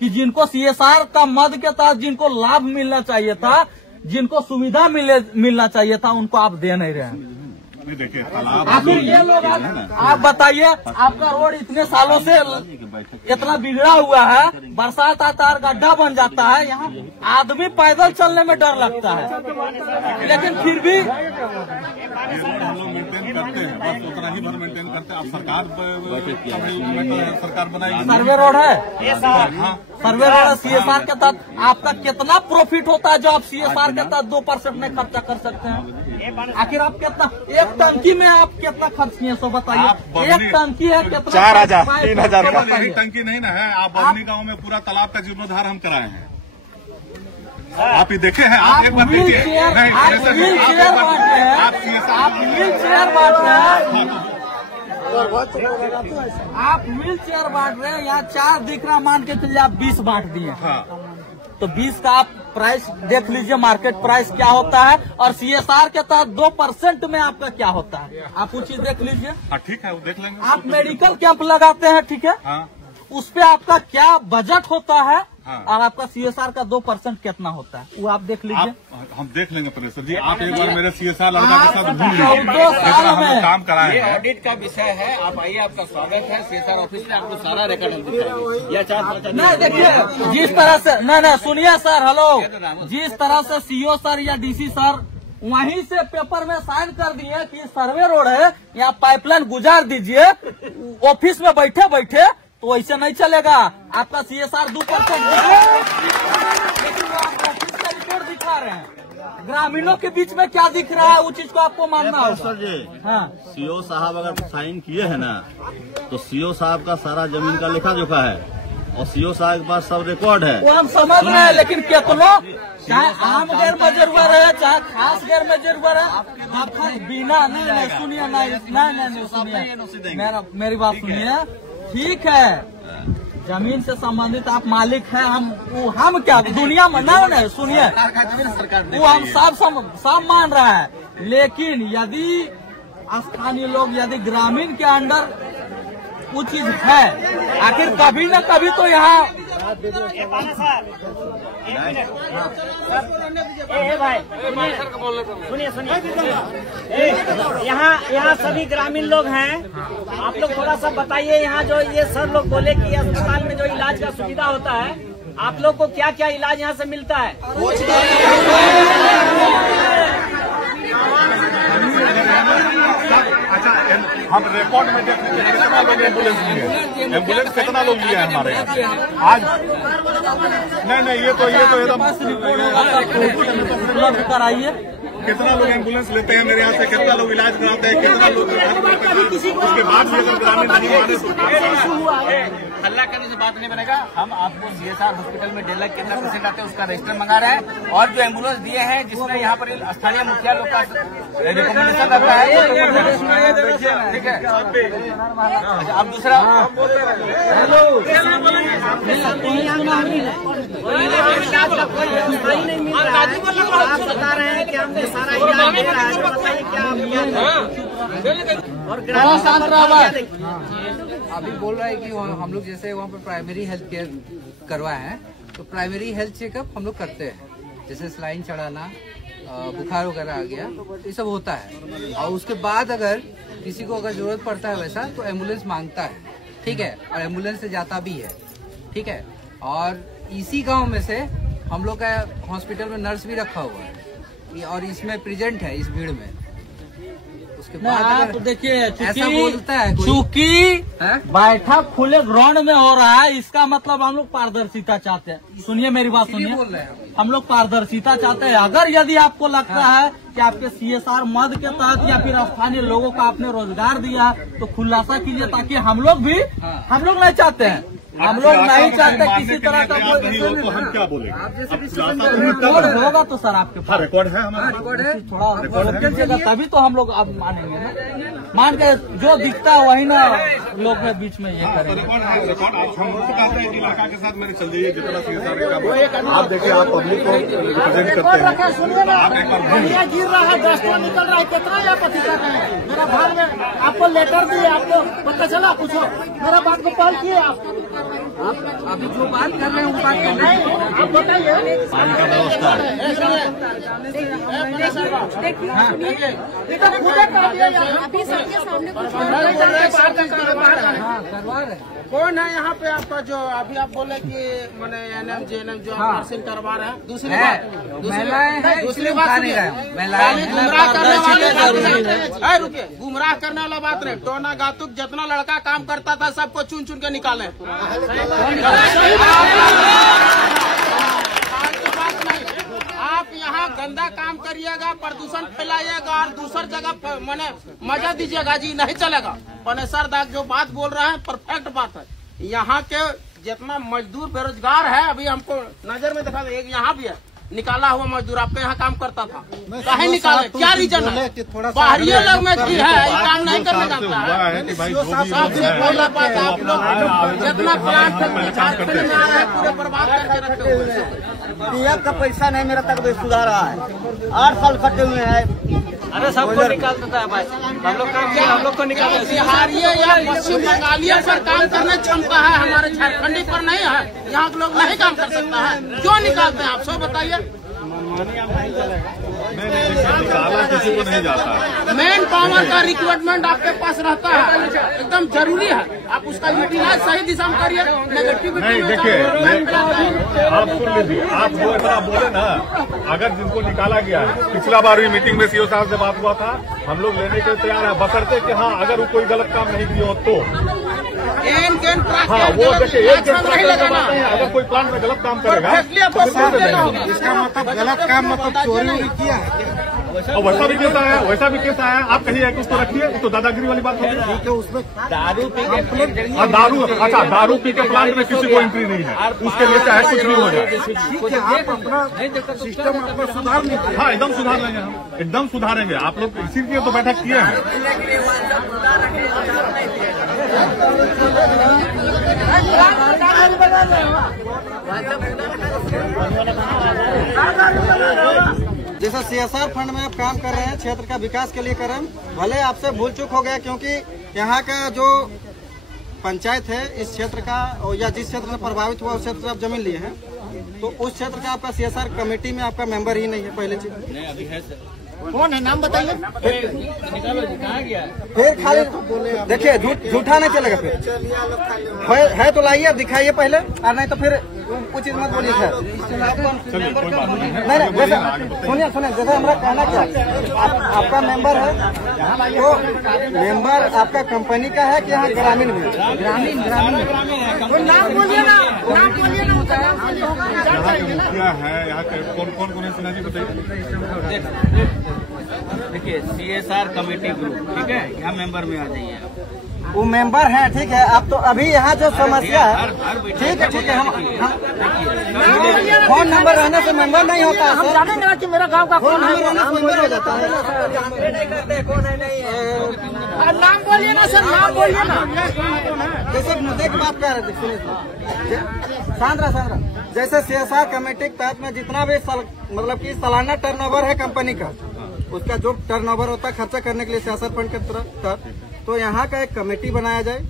कि जिनको CSR का मद के तहत जिनको लाभ मिलना चाहिए था, जिनको सुविधा मिलना चाहिए था, उनको आप दे नहीं रहे हैं। देखिए आखिर ये लोग आप बताइए, आपका रोड इतने सालों से इतना बिगड़ा हुआ है, बरसात आता है गड्ढा बन जाता है, यहाँ आदमी पैदल चलने में डर लगता है, लेकिन फिर भी हम लोग मेंटेन करते हैं, बस उतना ही मेंटेन करते हैं। अब सरकार बनाएगी, सर्वे रोड है, सर्वे रोड है CSR के तहत। आपका कितना प्रॉफिट होता है जो आप CSR के तहत 2% में खर्चा कर सकते हैं? आखिर आप कितना, एक टंकी में आप कितना खर्च किए सो बताइए। एक टंकी है कितना? 4,000 3,000 का टंकी नहीं ना है। आप बबनी गाँव में पूरा तालाब का जीर्णोद्धार हम कराए हैं, आप ही देखे हैं। आप एक बार देखिए, आप व्हील चेयर बांट रहे हैं, आप व्हील चेयर बांट रहे हैं, यहाँ 4 दिख रहा, मान के चलिए आप 20 बांट दिए। तो 20 का आप प्राइस देख लीजिए, मार्केट प्राइस क्या होता है, और CSR के तहत 2% में आपका क्या होता है, आप वो चीज देख लीजिए। ठीक है, वो देख लेंगे। आप मेडिकल कैंप लगाते हैं, ठीक है, उस पे आपका क्या बजट होता है और आपका CSR का 2% कितना होता है, वो आप देख लीजिए। हम देख लेंगे प्रोफेसर जी, आप एक बार मेरे CSR लड़का के साथ हम काम कराए। ये ऑडिट का विषय है, आप आइए, आपका स्वागत है CSR ऑफिस में, आपको सारा रिकॉर्ड हम दिखाएंगे। या 4 नहीं देखिए, जिस तरह से नहीं सुनिए सर, हेलो, जिस तरह से CO सर या DC सर वहीं से पेपर में साइन कर दिए कि सर्वे रोड है, यहाँ पाइपलाइन गुजार दीजिए, ऑफिस में बैठे बैठे, तो ऐसे नहीं चलेगा। आपका CSR 2% लेकिन वो आप ऑफिस का रिपोर्ट दिखा रहे हैं। ग्रामीणों के बीच में क्या दिख रहा है, उस चीज को आपको मानना होगा। सर जी, हाँ, CO साहब अगर साइन किए हैं ना, तो CO साहब का सारा जमीन का लेखा जोखा है, और सीओ साहब के पास सब रिकॉर्ड है। वो हम समझ रहे हैं, लेकिन कितनों चाहे आम गैर मजरूर है चाहे खास गैर मजरूर है, बिना नहीं सुनिए नहीं सुनिए मेरी बात सुनिए। ठीक है, जमीन से संबंधित आप मालिक हैं, हम क्या दुनिया में नहीं सुनिए, वो हम सब मान रहा है। लेकिन यदि स्थानीय लोग यदि ग्रामीण के अंडर वो चीज है, आखिर कभी न कभी तो यहाँ सुनिए यहाँ सभी ग्रामीण लोग हैं। आप लोग थोड़ा सा बताइए, यहाँ जो ये सर लोग बोले कि अस्पताल में जो इलाज का सुविधा होता है, आप लोग को क्या क्या इलाज यहाँ से मिलता है? अच्छा, हम रिकॉर्ड में देख रहे हैं कितना लोग एम्बुलेंस लिए, एम्बुलेंस कितना लोग लिए हमारे यहाँ आज? नहीं ये तो एकदम उपलब्ध कराइए। कितना लोग एम्बुलेंस लेते हैं मेरे यहाँ से, कितना लोग इलाज कराते हैं, कितना लोग उसके बाद भी अगर ग्रामीण नहीं माने तो हल्ला करने से बात नहीं बनेगा। हम आपको CSR हॉस्पिटल में 1.5 लाख कितना पेशेंट आते हैं उसका रजिस्टर मंगा रहे हैं, और जो एम्बुलेंस दिए हैं जिसमें यहाँ पर स्थानीय मुखिया लोग का रिकमेंडेशन रहता है, ठीक है। अच्छा, अब दूसरा आप बता रहे हैं कि हमने सारा इलाज दे रहा है, बताइए क्या और अभी बोल रहा है कि हम लोग जैसे वहाँ पर प्राइमरी हेल्थ केयर करवाए हैं, तो प्राइमरी हेल्थ चेकअप हम लोग करते हैं, जैसे सलाइन चढ़ाना, बुखार वगैरह आ गया, ये सब होता है। और उसके बाद अगर किसी को अगर जरूरत पड़ता है वैसा तो एम्बुलेंस मांगता है, ठीक है, और एम्बुलेंस से जाता भी है, ठीक है। और इसी गांव में से हम लोग का हॉस्पिटल में नर्स भी रखा हुआ है और इसमें प्रेजेंट है इस भीड़ में। उसके बाद आप देखिए, ऐसा बोलता है चूंकि बैठक खुले ग्राउंड में हो रहा है, इसका मतलब हम लोग पारदर्शिता चाहते हैं। सुनिए मेरी बात सुनिए, बोल रहे हैं हम लोग पारदर्शिता चाहते हैं। अगर यदि आपको लगता है कि आपके CSR मद के तहत या फिर स्थानीय लोगों का आपने रोजगार दिया तो खुलासा कीजिए, ताकि हम लोग नहीं चाहते हैं, हम लोग नहीं चाहते किसी तरह का कोई। तो हम क्या बोलेंगे? रिकॉर्ड होगा तो सर आपके पास रिकॉर्ड है, हमारा रिकॉर्ड है, थोड़ा तभी तो हम लोग अब मानेंगे ना। मान के जो दिखता है वही ना लोग के बीच में ये करेंगे। रिकॉर्ड हम कहते हैं कि लड़का के साथ मेरे चल जाइए, जितना CSR आप देखिए, आप पब्लिक को रिप्रेजेंट करते हैं। सुनिए ना, बढ़िया गिर रहा है, 10 टन निकल रहा है, कितना आपत्ति कर रहे हैं? मेरा भाई में आपको लेटर दिए, आपको पता चला? पूछो, मेरा बात को पहल किए आप अभी जो बात कर रहे हैं वो बात कर रहे हैं, आप बताइए। पानी का व्यवस्था है। अभी सबके सामने कौन है यहाँ पे आपका, जो अभी आप बोले कि मैंने NM JNM जो नर्सिंग करवा रहे हैं? दूसरी बात रुकिए, गुमराह करने वाला बात नहीं। टोना गातुक जितना लड़का काम करता था सबको चुन चुन के निकाले। आप यहाँ गंदा काम करिएगा, प्रदूषण फैलाइएगा और दूसर जगह मैंने मजा दीजिएगा जी, नहीं चलेगा। पनेसर दाग जो बात बोल रहे हैं परफेक्ट बात है। यहाँ के जितना मजदूर बेरोजगार है, अभी हमको नजर में दिखा, एक यहाँ भी है निकाला हुआ मजदूर आपके यहाँ काम करता था, काहे निकाले? क्या रीजन है? बाहरी लोग में जी है, काम नहीं करने जाता है। सबसे पहला बात, आप लोग जितना प्लांट झारखंड में आ रहा है पूरे बर्बाद करके रखे हुए हैं। PF का पैसा नहीं मेरा तक तो सुधार रहा है, 8 साल कटे हुए हैं। अरे सबको निकाल देता है भाई, हम लोग को निकाल। बिहारी या पश्चिम बंगाली पर काम करने क्षमता है, हमारे झारखंडी पर नहीं है। यहाँ के लोग नहीं काम कर सकता है, क्यों निकालते हैं आप सब बताइए? किसी को नहीं जाता है। मेन पावर का रिक्वायरमेंट आपके पास रहता है, एकदम जरूरी है। आप उसका यूटिलाइज सही दिशा में करिए। नेगेटिविटी नहीं, देखिए आप सुन लीजिए, आप वो इतना बोले ना, अगर जिनको निकाला गया है, पिछला बार भी मीटिंग में सीओ साहब से बात हुआ था, हम लोग लेने के तैयार है, बशर्ते कि हाँ अगर वो कोई गलत काम नहीं किया हो तो हाँ वो देखिए एक अगर कोई प्लांट में गलत काम करेगा इसका मतलब गलत काम मतलब चोरी किया है। और वैसा भी केस आया आप कहिए कि उसको रखिए तो दादागिरी वाली बात होगी। ठीक है उसमें दारू पी के दारू पी के प्लांट में किसी को एंट्री नहीं है, उसके लिए चाहे कुछ भी हो जाए। ठीक है आप अपना सिस्टम अपना सुधार लीजिए। हाँ एकदम सुधार लेंगे, हम एकदम सुधारेंगे। आप लोग इसीलिए तो बैठक किए हैं। जैसा CSR फंड में आप काम कर रहे हैं, क्षेत्र का विकास के लिए कर रहे हैं, भले आपसे भूल चूक हो गया क्योंकि यहाँ का जो पंचायत है इस क्षेत्र का या जिस क्षेत्र में प्रभावित हुआ उस क्षेत्र से आप जमीन लिए हैं, तो उस क्षेत्र का आपका CSR कमेटी में आपका मेंबर ही नहीं है पहले चीज। नहीं अभी है सर। कौन है नाम बताइए। निकालो जी, कहाँ गया? फिर खाली देखिए झूठा नहीं चलेगा। फिर है तो लाइए दिखाइए पहले, और नहीं तो फिर कुछ चीज मत बोलिए। नहीं जैसे सुनिए जैसे हमारा कहना क्या आपका मेंबर है तो मेंबर आपका कंपनी का है कि यहाँ ग्रामीण में? ग्रामीण नाम बोलिए ना क्या है यहाँ कौन है सिन्हा जी बताइए। देखिए CSR कमेटी ग्रुप, ठीक है, यहाँ मेंबर में आ जाइए। वो मेंबर है, ठीक है। आप तो अभी यहाँ जो समस्या है, ठीक है हम फोन नंबर रहने से मेंबर नहीं होता है। हम जानेंगे ना कि मेरा गांव का फोन नंबर रहने से मेंबर हो जाता है। नाम बोलिए ना सर, नाम बोलिए ना। जैसे मुद्दे की बात कर रहे थे, सुनिए सांद्रा जैसे CSR कमेटी के तहत में जितना भी मतलब कि सालाना टर्नओवर है कंपनी का, उसका जो टर्नओवर होता है खर्चा करने के लिए CSR फंड के तरफ, तो यहाँ का एक कमेटी बनाया जाए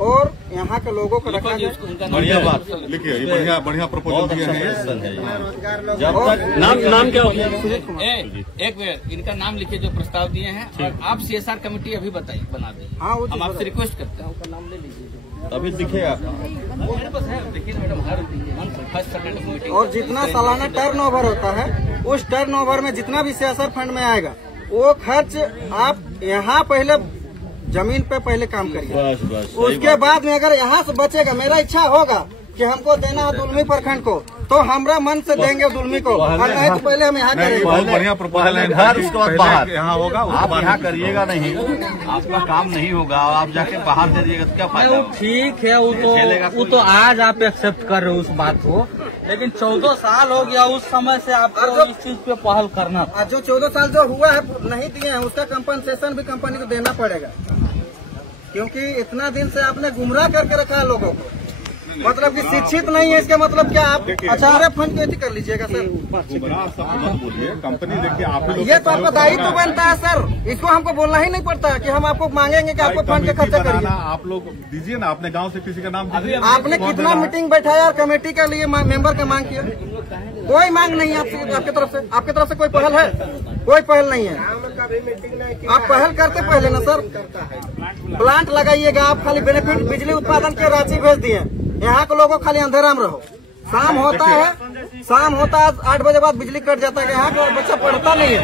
और यहाँ के लोगों को रखा जाए। बढ़िया बात लिखिए, ये बढ़िया प्रपोजल दिए हैं। नाम क्या होगा? एक मिनट, इनका नाम लिखिए जो प्रस्ताव दिए हैं, और आप CSR कमेटी अभी बताइए, बना दें। हाँ हम आपसे रिक्वेस्ट करते हैं, नाम ले लीजिए। अभी दिखेगा मेरे पास है, देखिए मैडम, हर फर्स्ट सैटरडे मीटिंग। और जितना सालाना टर्नओवर होता है उस टर्नओवर में जितना भी CSR फंड में आएगा वो खर्च आप यहाँ पहले जमीन पे पहले काम करिए। उसके बाद में अगर यहाँ से बचेगा, मेरा इच्छा होगा कि हमको देना है दुलमी प्रखंड को, तो हमरा मन से देंगे दुलमी को, और नहीं तो पहले हम यहाँ करेंगे। बहुत बढ़िया प्रपोजल है। उसके बाद बाहर यहाँ होगा, आप यहाँ करिएगा नहीं, आपका काम नहीं होगा, आप जाके बाहर दे दीजिएगा तो क्या फायदा? ठीक है, वो तो आज आप एक्सेप्ट कर रहे हो उस बात को, लेकिन 14 साल हो गया उस समय से आपको इस चीज पे पहल करना था। जो 14 साल जो हुआ है नहीं दिए हैं, उसका कंपनसेशन भी कंपनी को देना पड़ेगा, क्योंकि इतना दिन से आपने गुमराह करके रखा है लोगों को। मतलब कि शिक्षित नहीं है, इसका मतलब क्या आप अच्छा फंड कैसे कर लीजिएगा सर? बोलिए कंपनी, देखिए आप ये तो आपका दायित्व बनता है सर, इसको हमको बोलना ही नहीं पड़ता कि हम आपको मांगेंगे कि आपको फंड का खर्चा करिए। आप लोग दीजिए ना, अपने गांव से किसी का नाम दीजिए। आपने कितना मीटिंग बैठाया और कमेटी के लिए मेंबर का मांग किया? कोई मांग नहीं है आपकी तरफ से। आपकी तरफ से कोई पहल है? कोई पहल नहीं है। आप पहल करते पहले ना सर। प्लांट लगाइएगा, आप खाली बेनिफिट बिजली उत्पादन के राशि भेज दिए, यहाँ के लोगों खाली अंधेरा में रहो। शाम होता है 8 बजे बाद बिजली कट जाता है, यहाँ का बच्चा पढ़ता नहीं है।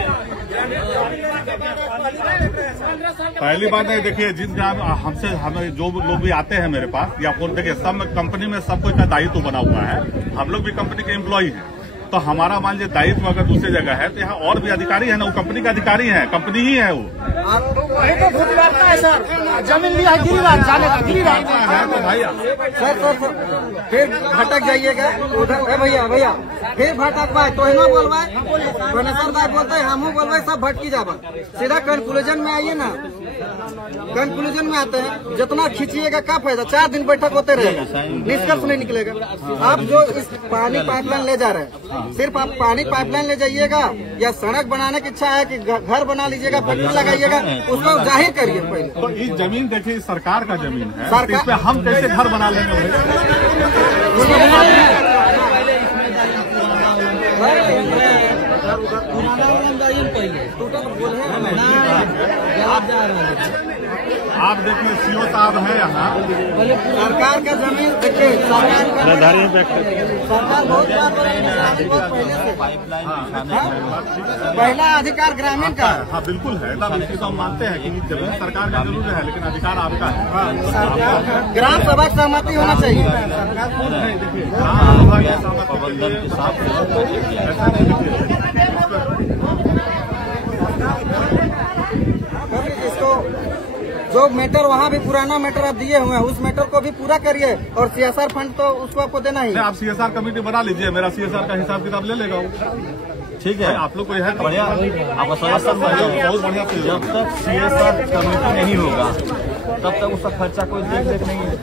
पहली बात है, देखिए जिन हमसे हमें जो लोग भी आते हैं मेरे पास या फोन, देखिए सब कंपनी में सब कुछ का दायित्व बना हुआ है। हम लोग भी कंपनी के एम्प्लॉय हैं, तो हमारा मान लीजिए दायित्व अगर दूसरी जगह है तो यहाँ और भी अधिकारी है ना, वो कंपनी का अधिकारी है, कंपनी ही है वो। वही तो भूत बैठता है सर, जमीन लिया है गिरिराज जाने का, गिरिराज सर फिर भटक जाइएगा उधर। भैया फिर भटक पाए तो ही ना बोलवाए, प्रोफेसर भाई बोलते हैं, हम बोलवाए, सब भटकी जावा। सीधा कंक्लूजन में आइए ना, कंक्लूजन में आते हैं। जितना खींचिएगा क्या फायदा, 4 दिन बैठक होते रहेगा, निष्कर्ष नहीं निकलेगा। आप जो इस पानी पाइपलाइन ले जा रहे हैं, सिर्फ आप पानी पाइपलाइन ले जाइएगा या सड़क बनाने की इच्छा है कि घर बना लीजिएगा, फैक्ट्री लगाइएगा, उसको जाहिर करिए पहले। तो इस जमीन देखिए सरकार का जमीन है, इस पे हम कैसे घर बना लेंगे? आप देखिए सीओ साहब है यहाँ। सरकार का जमीन देखिए, सरकार बहुत पहला अधिकार ग्रामीण का है। हाँ बिल्कुल है, तब इसकी तो हम मानते हैं कि जमीन सरकार का जरूर है, लेकिन अधिकार आपका है। ग्राम सभा की सहमति होना चाहिए। देखिए ग्राम सभा की प्रबंधन के साथ ऐसा नहीं देखिए इसको जो मैटर वहाँ भी पुराना मैटर आप दिए हुए हैं, उस मैटर को भी पूरा करिए और CSR फंड तो उसको आपको देना ही है। आप CSR कमेटी बना लीजिए, मेरा CSR का हिसाब किताब ले लेगा वो। ठीक है, आप लोग को है बढ़िया, आपका सजेशन बहुत बढ़िया। जब तक CSR कमेटी नहीं होगा तब तक उसका खर्चा कोई देख नहीं है।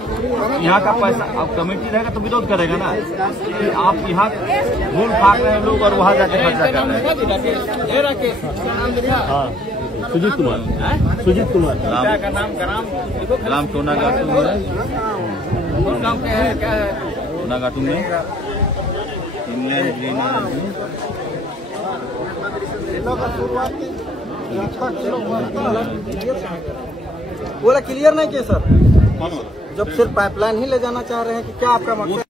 यहाँ का पैसा अब कमेटी रहेगा तो विरोध करेगा ना कि आप यहाँ भूल फाक रहे हैं लोग और वहाँ जाके खर्चा कर रहे हैं। हाँ, सुजीत कुमार ग्राम टोना घाटू है, टोना घाटू में इंग्लैंड बोला क्लियर नहीं किया सर, जब सिर्फ पाइपलाइन ही ले जाना चाह रहे हैं कि क्या आपका मकसद?